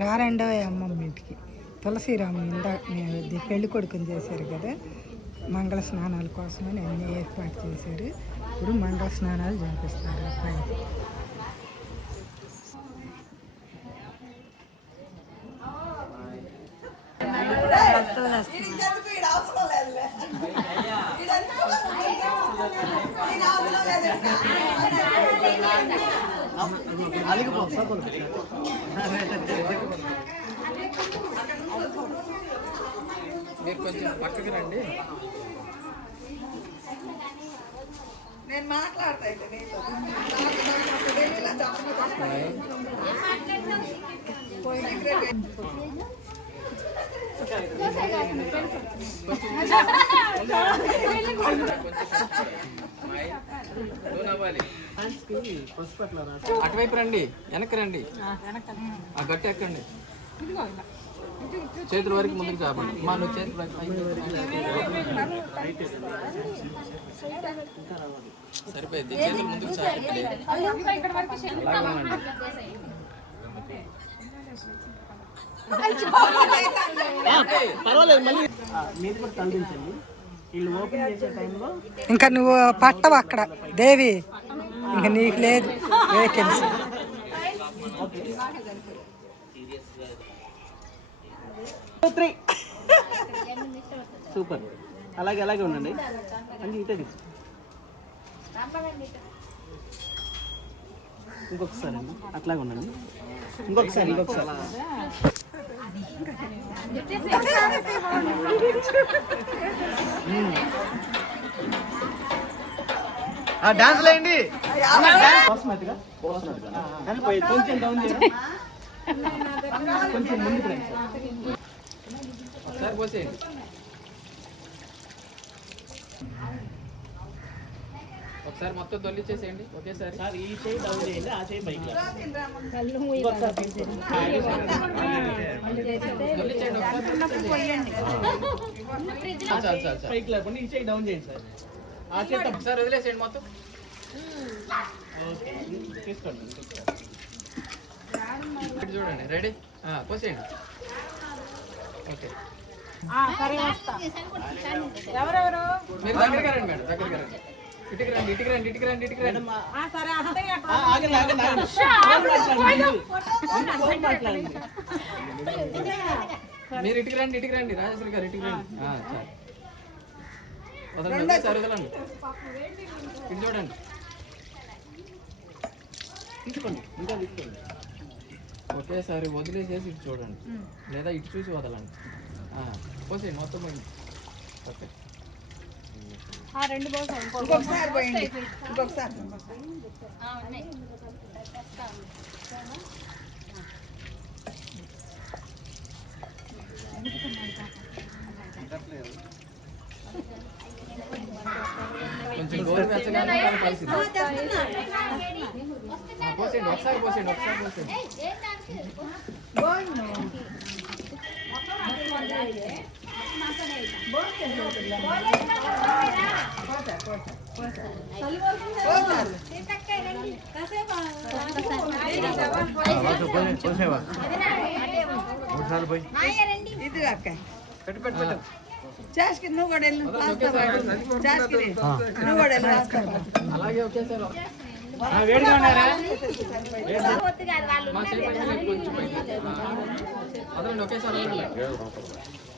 రారండో అమ్మమ్మ ఇంటికి తులసిరామ ఇందా పెళ్ళి కొడుకుని చేశారు కదా. మంగళ స్నానాల కోసమని అన్ని ఏర్పాటు చేశారు. ఇప్పుడు మంగళ స్నానాలు చేపిస్తారు అబ్బాయికి మీరు కొంచెం పక్కకి రండి. నేను మాట్లాడతా అయితే నీతో నాకు చెప్పను అటువైపు రండి వెనక్కి రండి. ఆ గట్టి ఎక్కండి. చేతుల వరకు ముందుకు చాపండి. మా నువ్వు చేతులు సరిపోయింది. చేతులు ముందుకు చాపండి. పర్వాలేదు మళ్ళీ మీరు కూడా తలదించండి. వీళ్ళు ఓపెన్ చేసే టైంలో? ఇంకా నువ్వు పట్టవు అక్కడ. దేవి ఇంకా నీకు లేదు వేకెన్సీ త్రీ. సూపర్. అలాగే అలాగే ఉండండి. ఇటే తీసు ఇంకొకసారి అట్లాగే ఉండండి. ఇంకొకసారి ఇంకొకసారి డాన్స్ లేండి డౌన్ కొంచెం ముందుకు రండి సార్. ఒకసారి పోసేయండి ఒకసారి మొత్తం తొలిచేసేయండి ఒకేసారి. సార్ ఈ చేయి డౌన్ చేయండి ఆ చేయి పైకి తొలిచేయండి ఒకసారి పైకి లేకుండా ఈ చేయి డౌన్ చేయండి సార్. ఆ ఒకసారి వదిలేసేయండి మొత్తం. ఓకే తీసుకోండి చూడండి రెడీ? పోసేయండి. ఓకే. ఎవరెవరు? మీరు దగ్గరికి రండి మేడం దగ్గరికి రండి. ఇటుకి రండి ఇటుకి రండి ఇటుకి రండి ఇటుకి రండి. సరే ఆగండి ఆగండి మాట్లాడండి. మీరు ఇటుకి రండి ఇటుకి రండి రాజేశ్వరి గారు ఇటుకి రండి. వదలండి ఒకసారి వదలండి. ఇటు చూడండి. తీసుకోండి ఇంకా తీసుకోండి. ఒకేసారి వదిలేసేసి ఇటు చూడండి. లేదా ఇటు చూసి వదలండి. ఆ, పోసేయండి మొత్తం పోయింది ఓకే ఇంకొకసారి పోయండి. కొంచెం పోసేయండి ఒకసారి పోసేయండి ఒకసారి పోసేయండి ఇది అక్క చాష్కి నువ్వు కూడా వెళ్ళు రాస్తావా? చాష్కి నువ్వు కూడా వెళ్ళు రాస్తావా? అలాగే ఒకేసారి ఆ, వేడిగా ఉన్నారా మా చేయి పైకి లేపి కొంచెం పైకి ఆ, వదలండి ఒకేసారి వదలండి ఏం కాదు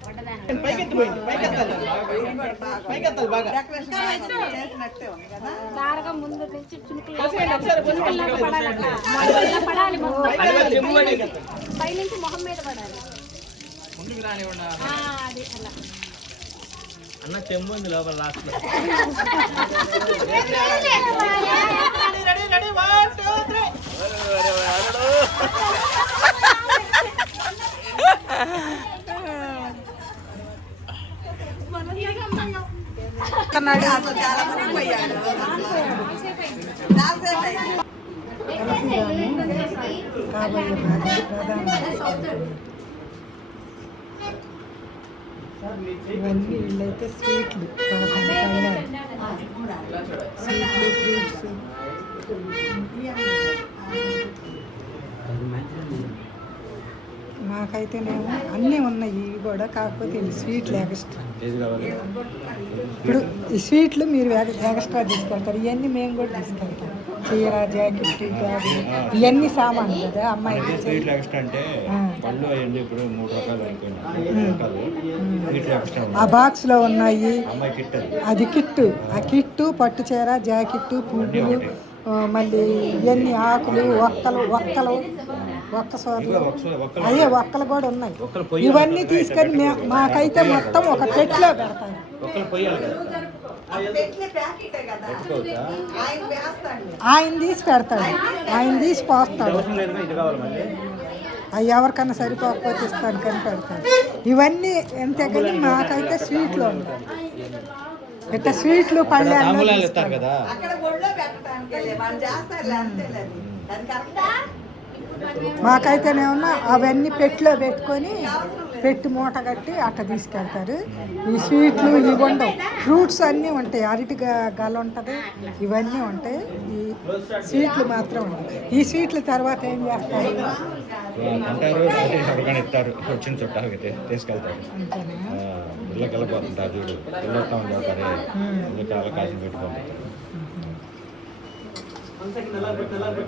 పడాలి. పైనుంచి మొహం మీద పడాలి ముందుకు రానివ్వండి అది అలా అన్న చెంబు ఉంది లోపల లాస్ట్లో. ప్రధానమంత్రి ఇవన్నీ వీళ్ళైతే స్వీట్లు స్వీట్లు ఫ్రూట్స్ మాకైతేనేమో అన్నీ ఉన్నాయి ఇవి కూడా కాకపోతే స్వీట్లు ఎక్స్ట్రా ఇప్పుడు ఈ స్వీట్లు మీరు ఎక్స్ట్రా తీసుకెళ్తారు. ఇవన్నీ మేము కూడా తీసుకెళ్తాం. చీర జాకెట్ ఇవన్నీ సామాన్లు కదా అమ్మాయికి స్వీట్లు ఎక్స్ట్రా అంటే పళ్ళు అయ్యండి ఇప్పుడు మూడు రకాలు అయిపోయినాయి. ఆ ఉన్నాయి. బాక్స్లో ఉన్నాయి. అమ్మాయి అది. కిట్టు. ఆ కిట్టు పట్టు చీర జాకెట్టు పువ్వులు మళ్ళీ ఇవన్నీ ఆకులు ఒక్కలు ఒక్కలు ఒక్క అయ్యే ఒక్కలు కూడా ఉన్నాయి. ఇవన్నీ తీసుకొని మాకైతే మొత్తం ఒక పెట్టుకోవచ్చా? ఆయన వేస్తాడు ఆయన తీసి పెడతాడు. ఆయన తీసి పోస్తాడు. అవి ఎవరికన్నా సరిపోకపోతే ఇస్తాను కానీ పెడతాడు. ఇవన్నీ ఎంతే కానీ మాకైతే స్వీట్లు ఉంటాయి. ఇట్లా స్వీట్లు పళ్ళు కదా. మాకైతేనేమన్నా అవన్నీ పెట్టిలో పెట్టుకొని పెట్టి మూట కట్టి అట్ట తీసుకెళ్తారు. ఈ స్వీట్లు ఇవి ఉండవు. ఫ్రూట్స్ అన్నీ ఉంటాయి. అరటి గ- గల ఉంటుంది. ఇవన్నీ ఉంటాయి. ఈ స్వీట్లు మాత్రం ఉంటాయి ఈ స్వీట్ల తర్వాత ఏం చేస్తారు? అంటారు ఇస్తారు. వచ్చిన తీసుకెళ్తారు. అంతేనా? ఆ, ఇళ్ళకి వెళ్ళిపోతుంటారు చూడు. ఇళ్ళొస్తా ఉంటారు ఇళ్ళకి అలా కాసిన పెట్టుకుంటారు